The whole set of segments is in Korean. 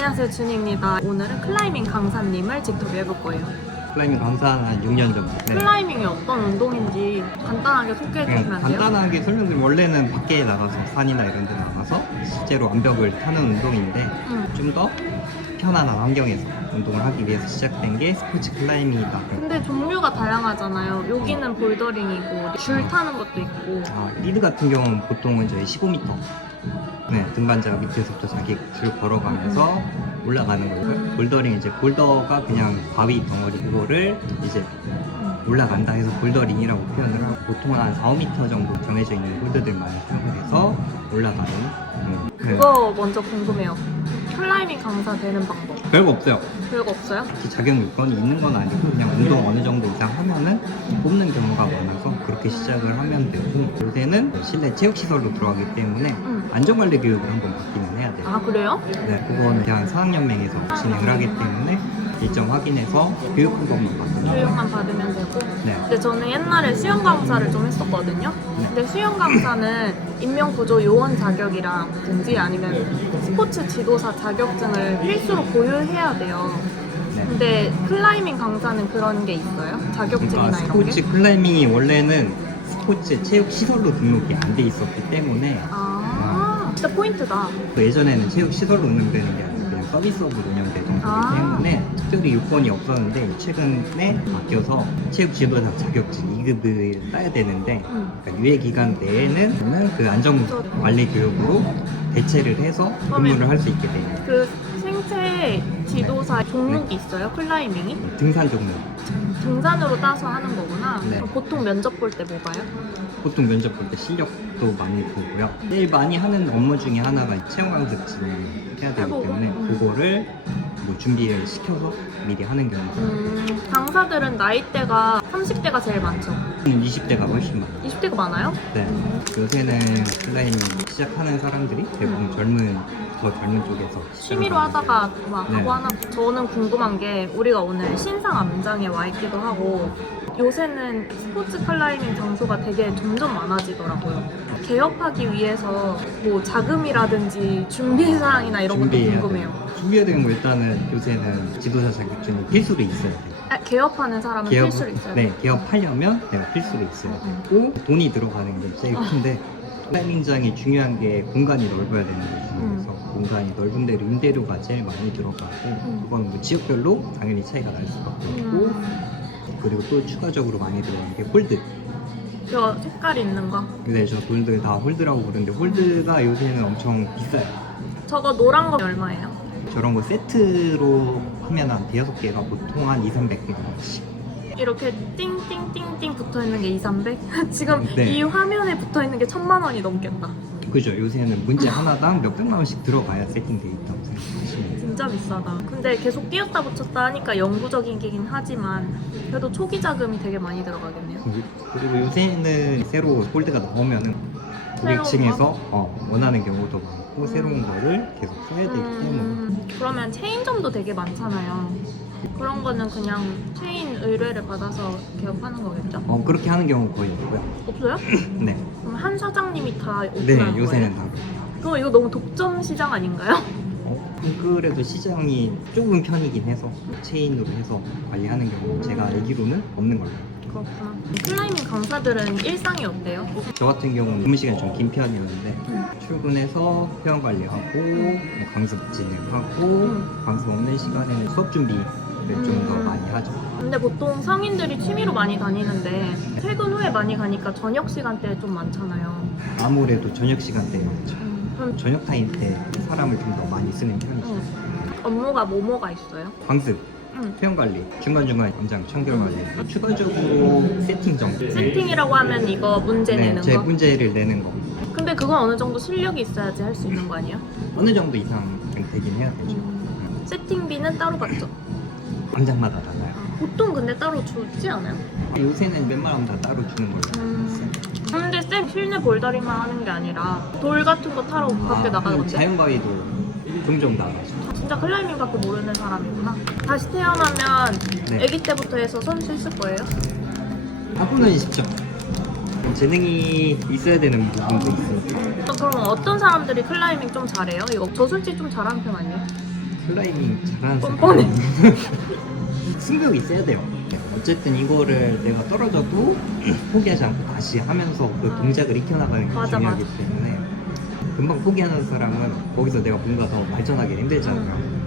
안녕하세요, 준희입니다. 오늘은 클라이밍 강사님을 직접 해볼 거예요. 클라이밍 강사는 한 6년 정도. 네. 클라이밍이 어떤 운동인지 간단하게 소개해 주시면 안 돼요? 간단하게 설명드리면 원래는 밖에 나가서 산이나 이런 데 나가서 실제로 암벽을 타는 운동인데 좀 더 편안한 환경에서 운동을 하기 위해서 시작된 게 스포츠 클라이밍이다. 근데 종류가 다양하잖아요. 여기는 볼더링이고 줄 타는 것도 있고. 리드 같은 경우는 보통은 저희 15m 등반자 밑에서부터 자기 줄 걸어가면서 올라가는 거고요. 볼더링 이제 볼더가 그냥 바위 덩어리 그거를 이제 올라간다 해서 볼더링이라고 표현을 하고 보통 한 4, 5m 정도 정해져 있는 홀드들만 사용을 해서 올라가는 그거 먼저 궁금해요. 클라이밍 강사 되는 방법. 별거 없어요. 별거 없어요? 특히 자격 요건이 있는 건 아니고 그냥 운동 어느 정도 이상 하면은 뽑는 경우가 많아서 그렇게 시작을 하면 되고 요새는 실내 체육시설로 들어가기 때문에 안전관리 교육을 한번 받기는 해야 돼요. 아, 그래요? 네, 그거는 대한사학연맹에서 진행을 하기 때문에 일정 확인해서 교육 한 번만 받으면 돼요. 교육만 받으면 되고. 네. 근데 저는 옛날에 수영 강사를 좀 했었거든요. 근데 수영 강사는 인명구조 요원 자격이라든지 아니면 스포츠 지도사 자격증을 필수로 보유해야 돼요. 네. 근데 클라이밍 강사는 그런 게 있어요? 자격증이나 그러니까 이런 게? 스포츠 클라이밍이 원래는 스포츠 체육시설로 등록이 안 돼 있었기 때문에 진짜 포인트다. 예전에는 체육시설로 운영되는 게 아니고 그냥 서비스업으로 운영되던 거기 때문에 특별히 요건이 없었는데 최근에 바뀌어서 체육지도사 자격증 2급을 따야 되는데 그러니까 유예기간 내에는 그 안전관리교육으로 대체를 해서 근무를 할 수 있게 돼요. 그 생체 지도사 종목이 있어요? 클라이밍이? 등산 종목. 등산으로 따서 하는 거구나. 네. 그럼 보통 면접 볼 때 뭐 봐요? 보통 면접 볼 때 실력도 많이 보고요. 제일 많이 하는 업무 중에 하나가 체험 강습진을 해야 되기 때문에 그거를 뭐 준비를 시켜서 미리 하는 경우가 많아요. 강사들은 나이대가 30대가 제일 많죠? 20대가 훨씬 많아요. 20대가 많아요? 네. 요새는 클라이밍 시작하는 사람들이 대부분 더 젊은 쪽에서 취미로 시작을 하다가 막 네. 하고 하나. 저는 궁금한 게 우리가 오늘 신상 암장에 와 있기도 하고 요새는 스포츠 클라이밍 장소가 되게 점점 많아지더라고요. 개업하기 위해서 뭐 자금이라든지 준비사항이나 이런 것도 준비해야 궁금해요. 돼요. 준비해야 되는 거 일단은 요새는 지도사 자격증이 필수로 있어야 돼요. 개업하는 사람은 필수로 있어요. 네, 개업하려면 필수로 있어야 되고 돈이 들어가는 게 제일 큰데 클라이밍장이 중요한 게 공간이 넓어야 되는 거죠. 그래서 공간이 넓은 데로 임대료가 제일 많이 들어가고 그건 뭐 지역별로 당연히 차이가 날 수밖에 없고 그리고 또 추가적으로 많이 들어가는 게 홀드. 저 색깔 있는 거. 근데 저 돈들 다 홀드라고 부르는데 홀드가 요새는 엄청 비싸요. 저거 노란 거 얼마예요? 저런 거 세트로 하면 한 대여섯 개가 보통 한 2, 300만 원씩. 이렇게 띵띵띵띵 붙어있는 게 2, 300? 지금 네. 이 화면에 붙어있는 게 1000만 원이 넘겠다. 그죠? 요새는 문제 하나당 몇백만 원씩 들어가야 세팅돼 있다고 생각하시면 진짜 비싸다. 근데 계속 띄었다 붙였다 하니까 영구적이긴 하지만 그래도 초기 자금이 되게 많이 들어가겠네요. 그리고 요새는 새로 홀드가 나오면은 고객층에서 원하는 경우도 많고 새로운 거를 계속 써야 되기 때문에 그러면 체인점도 되게 많잖아요. 그런 거는 그냥 체인 의뢰를 받아서 개업하는 거겠죠? 그렇게 하는 경우 거의 없고요. 없어요? 네, 그럼 한 사장님이 다 오픈하는 네 거예요? 요새는 다 그럼 이거 너무 독점 시장 아닌가요? 그래도 시장이 조금 편이긴 해서 체인으로 해서 관리하는 경우는 제가 알기로는 없는 걸로. 그렇구나. 클라이밍 강사들은 일상이 어때요? 저 같은 경우는 근무 시간이 좀 긴 편이었는데 출근해서 회원 관리하고 뭐 강습 진행하고 강습 없는 시간에는 수업 준비를 좀 더 많이 하죠. 근데 보통 성인들이 취미로 많이 다니는데 퇴근 후에 많이 가니까 저녁 시간대에 좀 많잖아요. 아무래도 저녁 시간대에 많죠. 그럼 저녁 타임 때 사람을 좀 더 많이 쓰는 편이죠. 업무가 뭐가 있어요? 강습, 회원 관리, 중간중간 연장 청결 관리, 추가적으로 세팅 정도. 세팅이라고 하면 이거 문제 내는 제 거? 문제를 내는 거. 근데 그건 어느 정도 실력이 있어야지 할 수 있는 거 아니에요? 어느 정도 이상 되긴 해야 되죠. 세팅비는 따로 받죠? 암장마다 달라요. 보통 근데 따로 주지 않아요? 요새는 웬만하면 다 따로 주는 걸로 알고 있어요. 근데 실내 볼더링만 하는 게 아니라 돌 같은 거 타러 밖에 나가던데? 자연바위도 종종 나가죠. 진짜 클라이밍밖에 모르는 사람이구나. 다시 태어나면 네. 아기 때부터 해서 선수 있을 거예요? 하고는 쉽죠. 재능이 있어야 되는 부분도 있으니까. 그럼 어떤 사람들이 클라이밍 좀 잘해요? 이거 저 솔직히 좀 잘하는 편 아니에요? 클라이밍 잘하는 뻔뻔해. 사람은 승부욕이 있어야 돼요. 어쨌든 이거를 내가 떨어져도 포기하지 않고 다시 하면서 그 동작을 익혀나가는 게 맞아, 중요하기 맞아. 때문에 금방 포기하는 사람은 거기서 내가 뭔가 더 발전하기 힘들잖아요.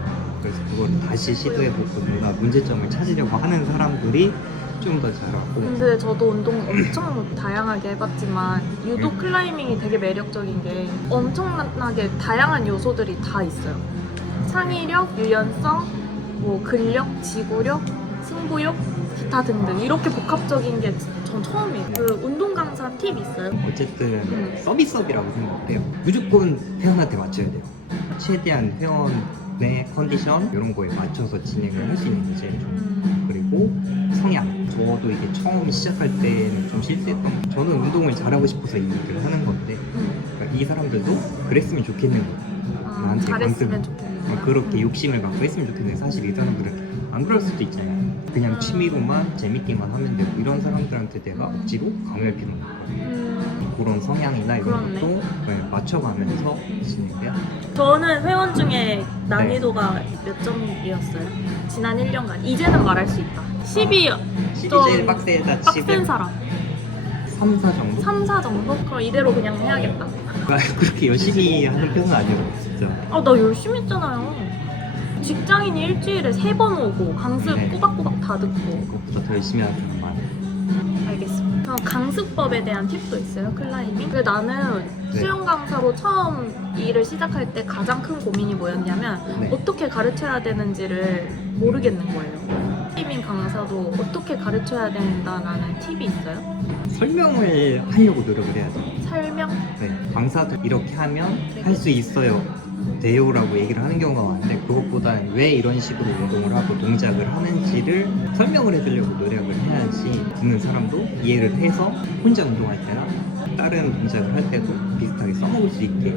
그래서 그거를 다시 시도해보고 뭔가 문제점을 찾으려고 하는 사람들이 좀 더 잘하고. 근데 저도 운동 엄청 다양하게 해봤지만 유도 음. 클라이밍이 되게 매력적인 게 엄청나게 다양한 요소들이 다 있어요. 창의력, 유연성, 뭐 근력, 지구력, 승부욕, 기타 등등 이렇게 복합적인 게 전 처음이에요. 그 운동 강사 팁 있어요? 어쨌든 서비스업이라고 생각해요. 무조건 회원한테 맞춰야 돼요. 최대한 회원의 컨디션 이런 거에 맞춰서 진행을 할 수 있는 게 제일 좋아요. 그리고 성향. 저도 이게 처음 시작할 때는 좀 실수했던 게 저는 운동을 잘하고 싶어서 이 얘기를 하는 건데 그러니까 이 사람들도 그랬으면 좋겠는 거예요. 나한테 잘했으면 강습을 좋겠네. 그렇게 욕심을 갖고 했으면 좋겠는데 사실 이 사람들은 안 그럴 수도 있잖아요. 그냥 취미로만 재밌게만 하면 되고 이런 사람들한테 내가 억지로 강요할 필요는 없거든요. 그런 성향이나 이런 그렇네. 것도 네, 맞춰가면서 진행해야 돼요. 저는 회원 중에 난이도가 몇 점이었어요? 지난 1년간. 이제는 말할 수 있다. 10이 10이 제일 빡세다 빡센 치고 사람. 3, 4 정도? 3, 4 정도? 그럼 이대로 그냥 해야겠다. 그렇게 열심히 하는 편은 아니에요 진짜. 아, 나 열심히 했잖아요. 직장인이 일주일에 3번 오고 강습 네. 꼬박꼬박 다 듣고. 그것보다 더 열심히 하는 사람 많아요. 알겠습니다. 그럼 강습법에 대한 팁도 있어요? 클라이밍? 근데 나는 네. 수영 강사로 처음 일을 시작할 때 가장 큰 고민이 뭐였냐면 네. 어떻게 가르쳐야 되는지를 모르겠는 거예요. 클라이밍 강사도 어떻게 가르쳐야 된다라는 팁이 있어요? 설명을 하려고 노력을 해야 돼요. 설명? 네, 강사도 이렇게 하면 할 수 있어요 돼요라고 얘기를 하는 경우가 많은데 그것보다는 왜 이런 식으로 운동을 하고 동작을 하는지를 설명을 해주려고 노력을 해야지 듣는 사람도 이해를 해서 혼자 운동할 때나 다른 동작을 할 때도 비슷하게 써먹을 수 있게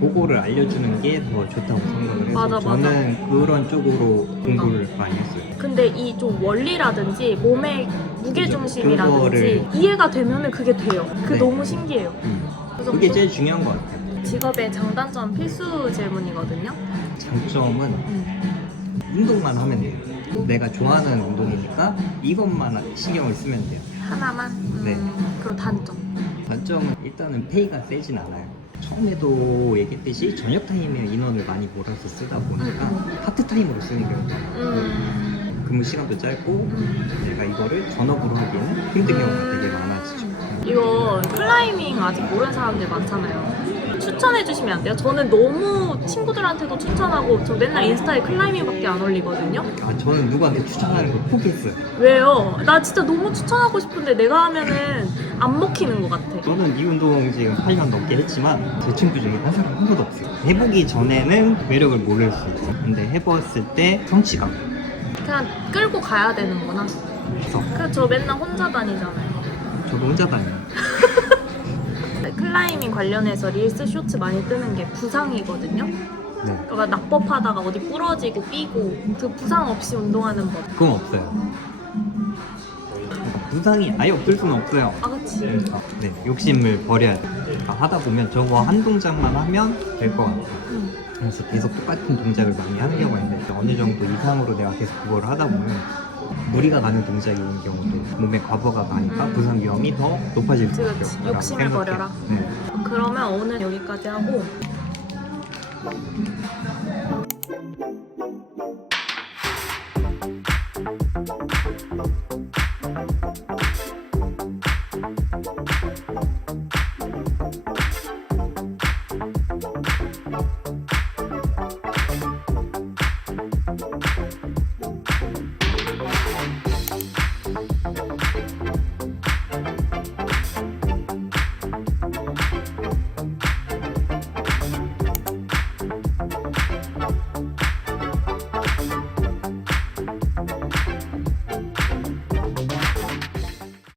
그거를 알려주는 게 더 좋다고 생각을 해서 맞아, 저는 그런 쪽으로 공부를 많이 했어요. 근데 이 좀 원리라든지 몸의 무게중심이라든지 그거를- 이해가 되면은 그게 돼요. 그게 네. 너무 신기해요. 그 정도? 그게 제일 중요한 것 같아요. 직업의 장단점 필수 질문이거든요. 장점은 운동만 하면 돼요. 내가 좋아하는 운동이니까 이것만 신경을 쓰면 돼요. 하나만? 네. 그럼 단점? 단점은 일단은 페이가 세진 않아요. 처음에도 얘기했듯이 저녁 타임에 인원을 많이 몰아서 쓰다 보니까 파트타임으로 쓰는 경우가 많고 근무 시간도 짧고 내가 이거를 전업으로 하기에는 힘든 경우가 되게 많아지죠. 이거 클라이밍 아직 모르는 사람들 많잖아요. 추천해 주시면 안 돼요? 저는 너무 친구들한테도 추천하고 저 맨날 인스타에 클라이밍밖에 안 올리거든요. 아, 저는 누구한테 추천하는 걸 포기했어요. 왜요? 나 진짜 너무 추천하고 싶은데 내가 하면은 안 먹히는 것 같아. 저는 이 운동 지금 8년 넘게 했지만 제 친구 중에 한 사람 한 번도 없어요. 해보기 전에는 매력을 모를 수 있어요. 근데 해봤을 때 성취감. 그냥 끌고 가야 되는구나. 그래서 그래서 저 맨날 혼자 다니잖아요. 저도 혼자 다녀요. 클라이밍 관련해서 릴스 쇼츠 많이 뜨는 게 부상이거든요. 네. 그러니까 낙법하다가 어디 부러지고 삐고 그 부상 없이 운동하는 법. 그건 없어요. 부상이 아예 없을 수는 없어요. 아, 그치. 네, 욕심을 버려야 돼. 그러니까 하다 보면 저거 한 동작만 하면 될 것 같아요. 그래서 계속 똑같은 동작을 많이 하는 경우가 있는데 어느 정도 이상으로 내가 계속 그걸 하다 보면 무리가 가는 동작인 경우도 몸에 과부하가 가니까 부상 위험이 더 높아질 수 그치, 있어요. 그치. 라고 욕심을 생각해요. 버려라. 네. 그러면 오늘 여기까지 하고